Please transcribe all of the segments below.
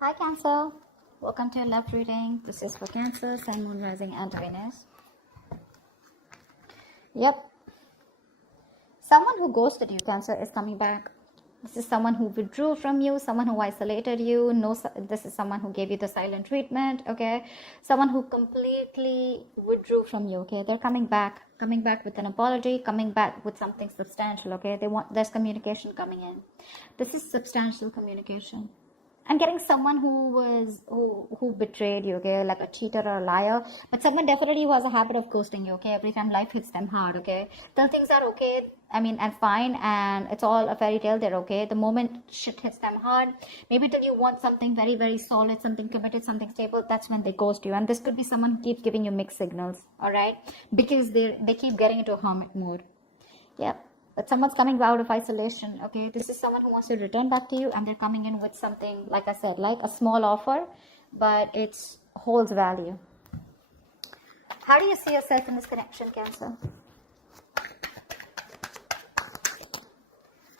Hi Cancer, welcome to your love reading. This is for Cancer, Sun, Moon, Rising and Venus. Yep, someone who ghosted you, Cancer, is coming back. This is someone who withdrew from you, someone who isolated you. No, this is someone who gave you the silent treatment, okay? Someone who completely withdrew from you, okay? They're coming back with an apology, coming back with something substantial, okay? There's communication coming in. This is substantial communication. I'm getting someone who betrayed you, okay, like a cheater or a liar, but someone definitely who has a habit of ghosting you, okay, every time life hits them hard, okay, till things are okay, and fine, and it's all a fairy tale, they're okay. The moment shit hits them hard, maybe till you want something very, very solid, something committed, something stable, that's when they ghost you. And this could be someone who keeps giving you mixed signals, all right, because they keep getting into a hermit mode. Yep. But someone's coming out of isolation, okay? This is someone who wants to return back to you, and they're coming in with something, like I said, like a small offer, but it holds value. How do you see yourself in this connection, Cancer?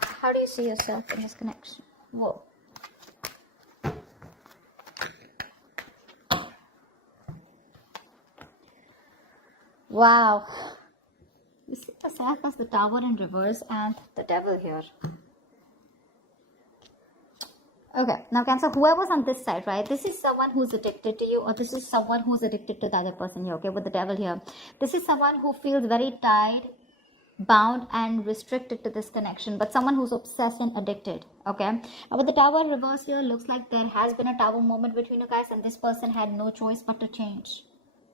How do you see yourself in this connection? Whoa. Wow. You see yourself as the Tower in reverse and the Devil here. Okay, now Cancer, whoever's on this side, right? This is someone who's addicted to you, or this is someone who's addicted to the other person here, okay, with the Devil here. This is someone who feels very tied, bound and restricted to this connection, but someone who's obsessed and addicted, okay? Now with the Tower in reverse here, looks like there has been a Tower moment between you guys, and this person had no choice but to change,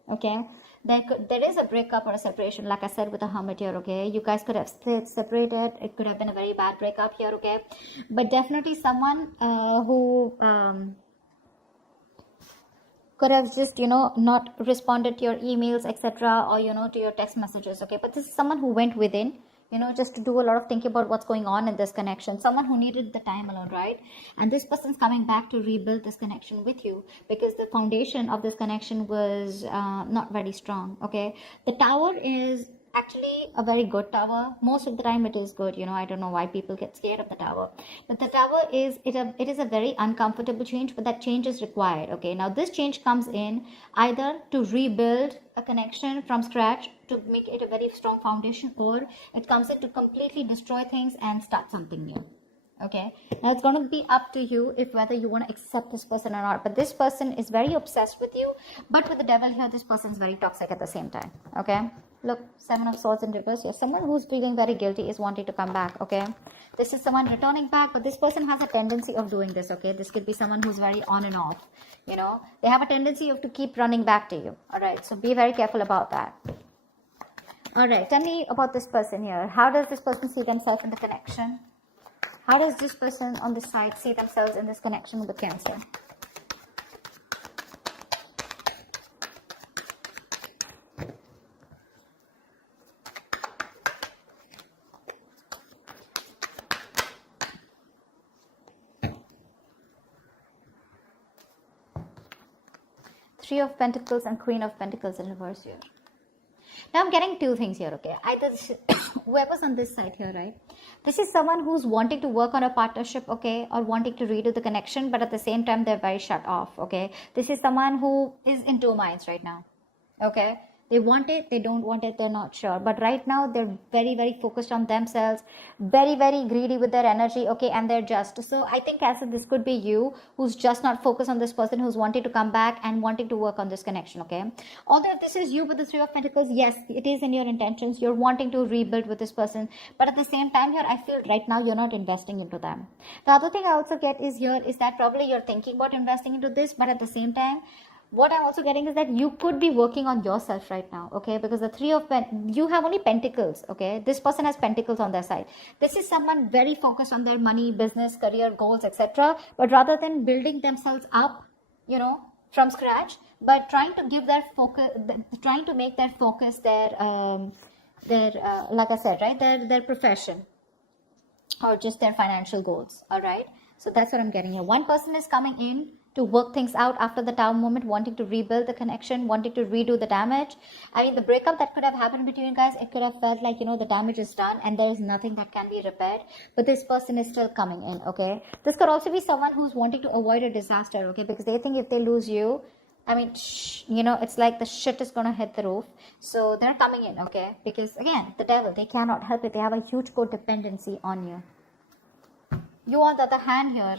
okay? There is a breakup or a separation, like I said, with the Hermit here, okay? You guys could have separated. It could have been a very bad breakup here, okay? But definitely someone who could have just, not responded to your emails, etc., or, to your text messages, okay? But this is someone who went within, just to do a lot of thinking about what's going on in this connection. Someone who needed the time alone, right? And this person's coming back to rebuild this connection with you, because the foundation of this connection was not very strong, okay? The Tower is actually a very good tower. Most of the time it is good, I don't know why people get scared of the Tower, but the Tower is it is a very uncomfortable change, but that change is required, okay? Now this change comes in either to rebuild a connection from scratch, to make it a very strong foundation, or it comes in to completely destroy things and start something new, okay? Now it's going to be up to you if whether you want to accept this person or not. But this person is very obsessed with you, but with the Devil here, this person is very toxic at the same time, okay? Look, Seven of Swords in reverse here. Someone who's feeling very guilty is wanting to come back, okay? This is someone returning back, but this person has a tendency of doing this, okay? This could be someone who's very on and off, They have a tendency of to keep running back to you, all right? So be very careful about that. All right, tell me about this person here. How does this person see themselves in the connection? How does this person on this side see themselves in this connection with Cancer? Three of Pentacles and Queen of Pentacles in reverse here. Now I'm getting two things here, okay? Either whoever's on this side here, right? This is someone who's wanting to work on a partnership, okay? Or wanting to redo the connection, but at the same time, they're very shut off, okay? This is someone who is in two minds right now, okay? They want it, they don't want it, they're not sure. But right now, they're very, very focused on themselves, very, very greedy with their energy, okay? And they're just. So I think, Cancer, this could be you who's just not focused on this person, who's wanting to come back and wanting to work on this connection, okay? Although if this is you with the Three of Pentacles, yes, it is in your intentions. You're wanting to rebuild with this person. But at the same time here, I feel right now you're not investing into them. The other thing I also get is that probably you're thinking about investing into this, but at the same time, what I'm also getting is that you could be working on yourself right now, okay? Because the Three of you have only Pentacles, okay? This person has Pentacles on their side. This is someone very focused on their money, business, career, goals, etc. But rather than building themselves up, from scratch, but trying to give their focus, trying to make their focus their like I said, right, their profession, or just their financial goals, all right? So that's what I'm getting here. One person is coming in to work things out after the Tower moment, wanting to rebuild the connection, wanting to redo the damage. I mean, the breakup that could have happened between you guys, it could have felt like, the damage is done and there is nothing that can be repaired. But this person is still coming in, okay? This could also be someone who's wanting to avoid a disaster, okay? Because they think if they lose you, I mean, it's like the shit is gonna hit the roof. So they're coming in, okay? Because again, the devil, they cannot help it. They have a huge codependency on you. You, on the other hand, here,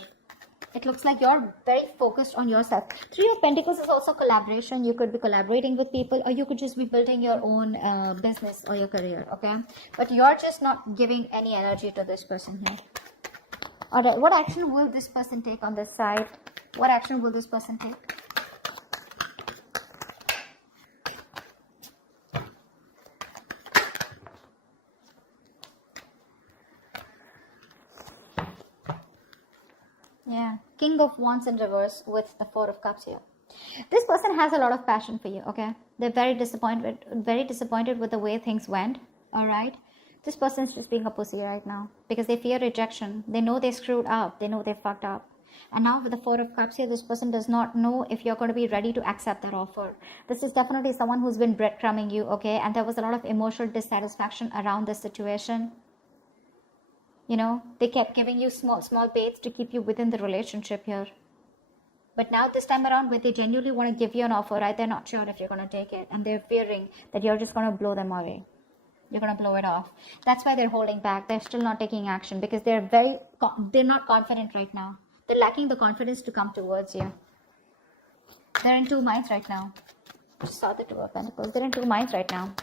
it looks like you're very focused on yourself. Three of Pentacles is also collaboration. You could be collaborating with people, or you could just be building your own business or your career, okay? But you're just not giving any energy to this person here. All right, what action will this person take on this side? What action will this person take? Yeah, King of Wands in reverse with the Four of Cups here. This person has a lot of passion for you, okay? They're very disappointed with the way things went, all right? This person's just being a pussy right now because they fear rejection. They know they screwed up. They know they fucked up. And now with the Four of Cups here, this person does not know if you're going to be ready to accept that offer. This is definitely someone who's been breadcrumbing you, okay? And there was a lot of emotional dissatisfaction around this situation. They kept giving you small baits to keep you within the relationship here. But now this time around, when they genuinely want to give you an offer, right, they're not sure if you're going to take it. And they're fearing that you're just going to blow them away. You're going to blow it off. That's why they're holding back. They're still not taking action because they're not confident right now. They're lacking the confidence to come towards you. They're in two minds right now. Just saw the Two of Pentacles. They're in two minds right now.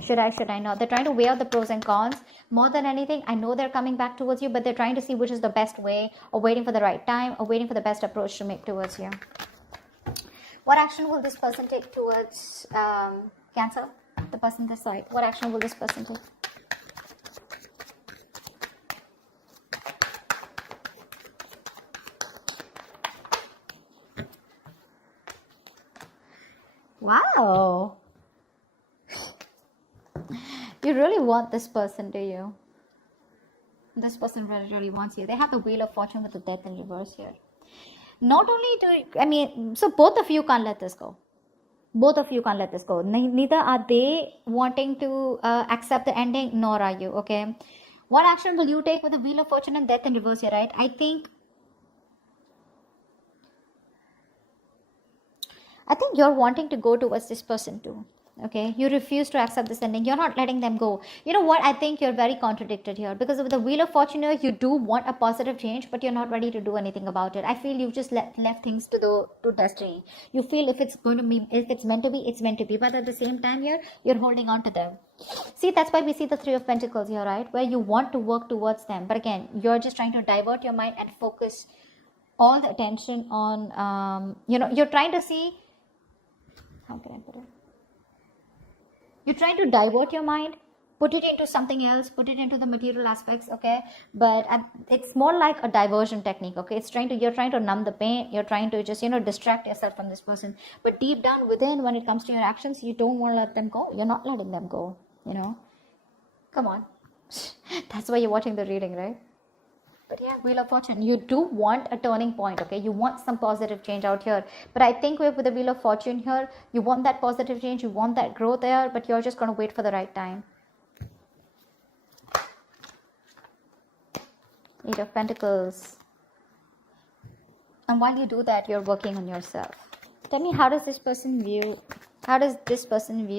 Should I not? They're trying to weigh out the pros and cons. More than anything, I know they're coming back towards you, but they're trying to see which is the best way, or waiting for the right time, or waiting for the best approach to make towards you. What action will this person take towards Cancer? The person this side. What action will this person take? Wow. You really want this person, do you? This person really wants you. They have the Wheel of Fortune with the Death in reverse here. Not only so both of you can't let this go. Both of you can't let this go. Neither are they wanting to accept the ending, nor are you, okay? What action will you take with the Wheel of Fortune and Death in reverse here, right? I think you're wanting to go towards this person too. Okay, you refuse to accept this ending. You're not letting them go. You know what? I think you're very contradicted here because with the Wheel of Fortune here, you do want a positive change, but you're not ready to do anything about it. I feel you've just left things to destiny. You feel if it's meant to be, it's meant to be. But at the same time here, you're holding on to them. See, that's why we see the Three of Pentacles here, right? Where you want to work towards them. But again, you're just trying to divert your mind and focus all the attention on, you're trying to see, how can I put it? You're trying to divert your mind, put it into something else, put it into the material aspects, okay? But it's more like a diversion technique, okay? You're trying to numb the pain. You're trying to just, distract yourself from this person. But deep down within, when it comes to your actions, you don't want to let them go. You're not letting them go, Come on. That's why you're watching the reading, right? But yeah, Wheel of Fortune, you do want a turning point, okay? You want some positive change out here. But I think with the Wheel of Fortune here, you want that positive change, you want that growth there, but you're just going to wait for the right time. Eight of Pentacles. And while you do that, you're working on yourself. Tell me, how does this person view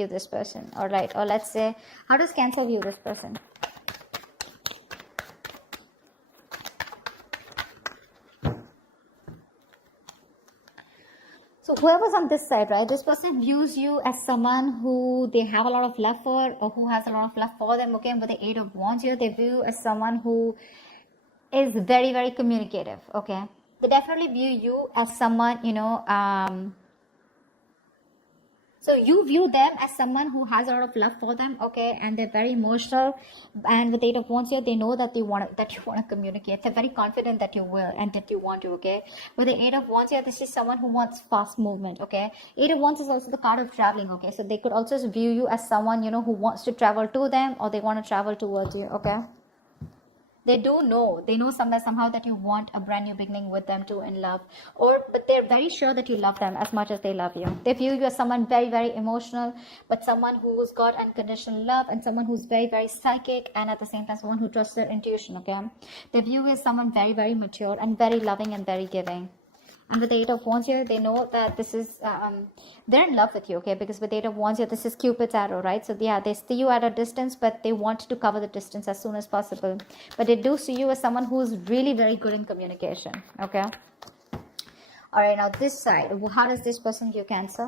this person? All right, or let's say, how does Cancer view this person? So whoever's on this side, right, this person views you as someone who they have a lot of love for, or who has a lot of love for them, okay? And with the Eight of Wands here, they view you as someone who is very, very communicative, okay? They definitely view you as someone, so you view them as someone who has a lot of love for them, okay? And they're very emotional. And with the Eight of Wands here, they know that you want to communicate. They're very confident that you will and that you want to, okay? With the Eight of Wands here, this is someone who wants fast movement, okay? Eight of Wands is also the card of traveling, okay? So they could also view you as someone, who wants to travel to them, or they want to travel towards you, okay? They know somehow that you want a brand new beginning with them too in love, but they're very sure that you love them as much as they love you. They view you as someone very, very emotional, but someone who's got unconditional love, and someone who's very, very psychic, and at the same time someone who trusts their intuition. Okay, they view you as someone very, very mature and very loving and very giving. And with the Eight of Wands here, they know that this is, they're in love with you, okay? Because with the Eight of Wands here, this is Cupid's arrow, right? So yeah, they see you at a distance, but they want to cover the distance as soon as possible. But they do see you as someone who's really very good in communication, okay? All right, now this side, how does this person view Cancer?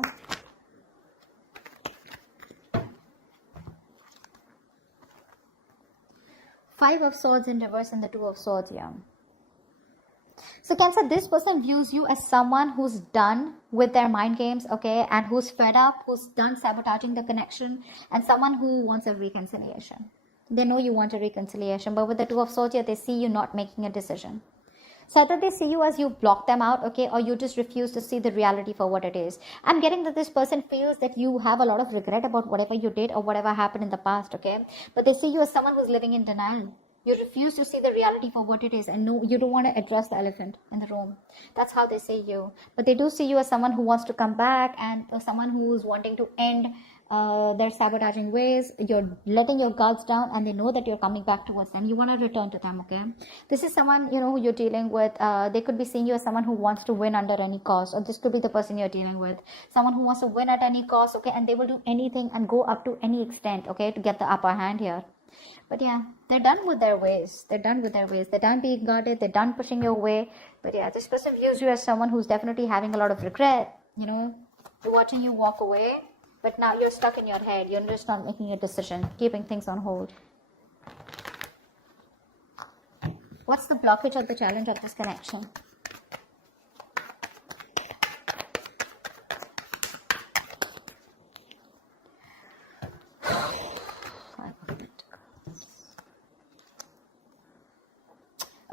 Five of Swords in reverse and the Two of Swords here. So Cancer, this person views you as someone who's done with their mind games, okay, and who's fed up, who's done sabotaging the connection, and someone who wants a reconciliation. They know you want a reconciliation, but with the Two of Swords here, they see you not making a decision. So either they see you as you block them out, okay, or you just refuse to see the reality for what it is. I'm getting that this person feels that you have a lot of regret about whatever you did or whatever happened in the past, okay, but they see you as someone who's living in denial. You refuse to see the reality for what it is, and no, you don't want to address the elephant in the room. That's how they see you. But they do see you as someone who wants to come back, and someone who's wanting to end their sabotaging ways. You're letting your guards down, and they know that you're coming back towards them. You want to return to them, okay? This is someone, who you're dealing with. They could be seeing you as someone who wants to win under any cost, or this could be the person you're dealing with. Someone who wants to win at any cost, okay? And they will do anything and go up to any extent, okay, to get the upper hand here. But yeah, they're done with their ways. They're done being guarded. They're done pushing your way. But yeah, this person views you as someone who's definitely having a lot of regret, watching you walk away. But now you're stuck in your head. You're just not making a decision, keeping things on hold. What's the blockage or the challenge of this connection?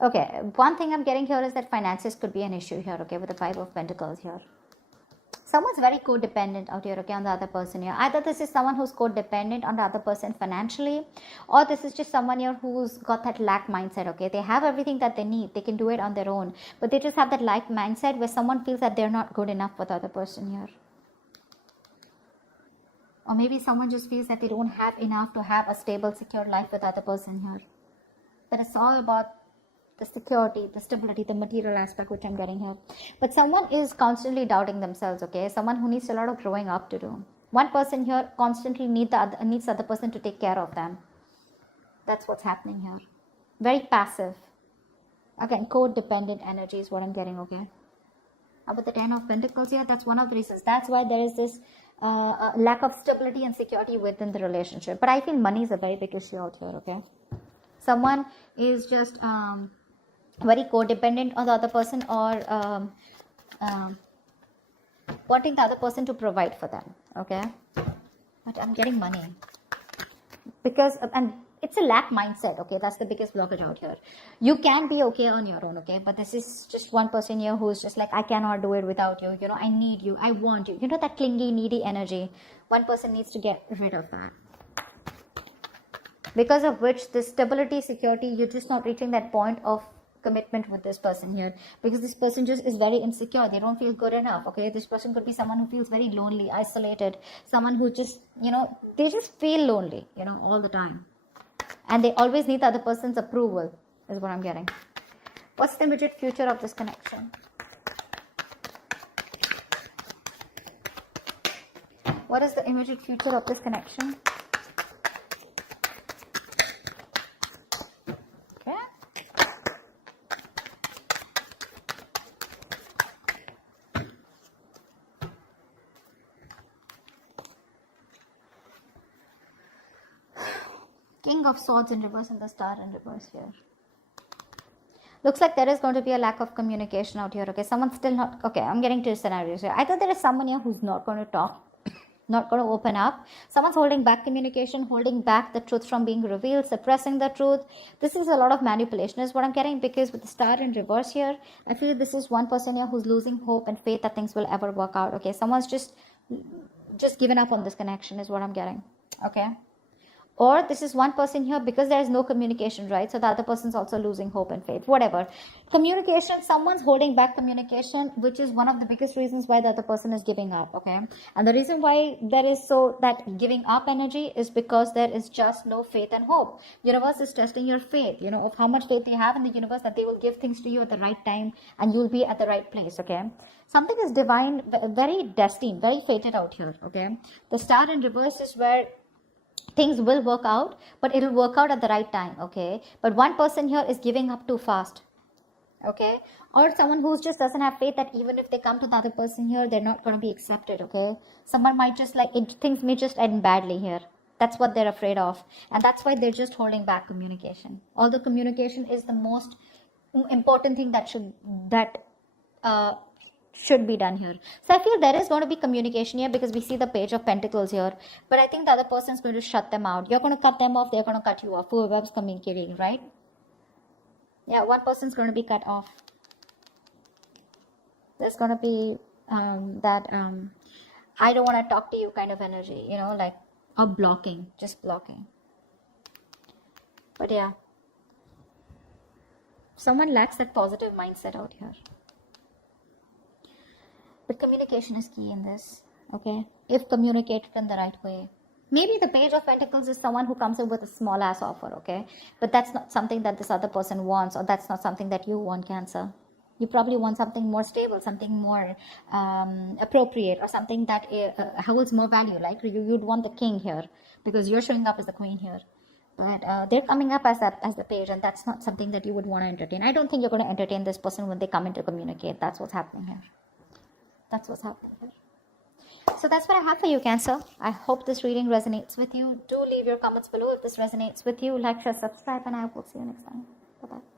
Okay, one thing I'm getting here is that finances could be an issue here, okay, with the Five of Pentacles here. Someone's very codependent out here, okay, on the other person here. Either this is someone who's codependent on the other person financially, or this is just someone here who's got that lack mindset, okay. They have everything that they need. They can do it on their own, but they just have that lack mindset where someone feels that they're not good enough for the other person here. Or maybe someone just feels that they don't have enough to have a stable, secure life with the other person here. But it's all about the security, the stability, the material aspect which I'm getting here. But someone is constantly doubting themselves, okay? Someone who needs a lot of growing up to do. One person here constantly needs the other person to take care of them. That's what's happening here. Very passive. Again, codependent energy is what I'm getting, okay? About the Ten of Pentacles here, that's one of the reasons. That's why there is this lack of stability and security within the relationship. But I feel money is a very big issue out here, okay? Someone is just very codependent on the other person, or wanting the other person to provide for them, okay? But I'm getting money because, and it's a lack mindset, okay? That's the biggest blockage out here. You can be okay on your own, okay? But this is just one person here who's just like, I cannot do it without you. I need you. I want you. That clingy, needy energy. One person needs to get rid of that. Because of which this stability, security, you're just not reaching that point of commitment with this person here, because this person just is very insecure. They don't feel good enough, okay? This person could be someone who feels very lonely, isolated, someone who just, they just feel lonely, all the time. And they always need the other person's approval, is what I'm getting. What's the immediate future of this connection? What is the immediate future of this connection? King of Swords in reverse and the Star in reverse here. Looks like there is going to be a lack of communication out here, okay? Someone's still not, okay, I'm getting two scenarios here. Either there is someone here who's not going to talk, not going to open up. Someone's holding back communication, holding back the truth from being revealed, suppressing the truth. This is a lot of manipulation is what I'm getting, because with the Star in reverse here, I feel this is one person here who's losing hope and faith that things will ever work out, okay? Someone's just given up on this connection is what I'm getting, okay? Or this is one person here because there is no communication, right? So the other person's also losing hope and faith, whatever. Communication, someone's holding back communication, which is one of the biggest reasons why the other person is giving up, okay? And the reason why there is so that giving up energy is because there is just no faith and hope. Universe is testing your faith, of how much faith you have in the universe, that they will give things to you at the right time and you'll be at the right place, okay? Something is divine, very destined, very fated out here, okay? The star in reverse is where things will work out, but it'll work out at the right time, okay? But one person here is giving up too fast, okay? Or someone who just doesn't have faith that even if they come to the other person here, they're not going to be accepted, okay? Someone might just things may just end badly here. That's what they're afraid of, and that's why they're just holding back communication. Although communication is the most important thing that should be done here. So I feel there is going to be communication here because we see the Page of Pentacles here. But I think the other person is going to shut them out. You're going to cut them off. They're going to cut you off. Whoever's communicating, right? Yeah, one person's going to be cut off. There's going to be I don't want to talk to you kind of energy, or blocking, just blocking. But yeah, someone lacks that positive mindset out here. But communication is key in this, okay? If communicated in the right way. Maybe the Page of Pentacles is someone who comes in with a small ass offer, okay? But that's not something that this other person wants, or that's not something that you want, Cancer. You probably want something more stable, something more appropriate, or something that holds more value. Like you'd want the king here because you're showing up as the queen here. But they're coming up as the page, and that's not something that you would want to entertain. I don't think you're going to entertain this person when they come in to communicate. That's what's happening here. That's what's happening here. So that's what I have for you, Cancer. I hope this reading resonates with you. Do leave your comments below if this resonates with you. Like, share, subscribe, and I will see you next time. Bye-bye.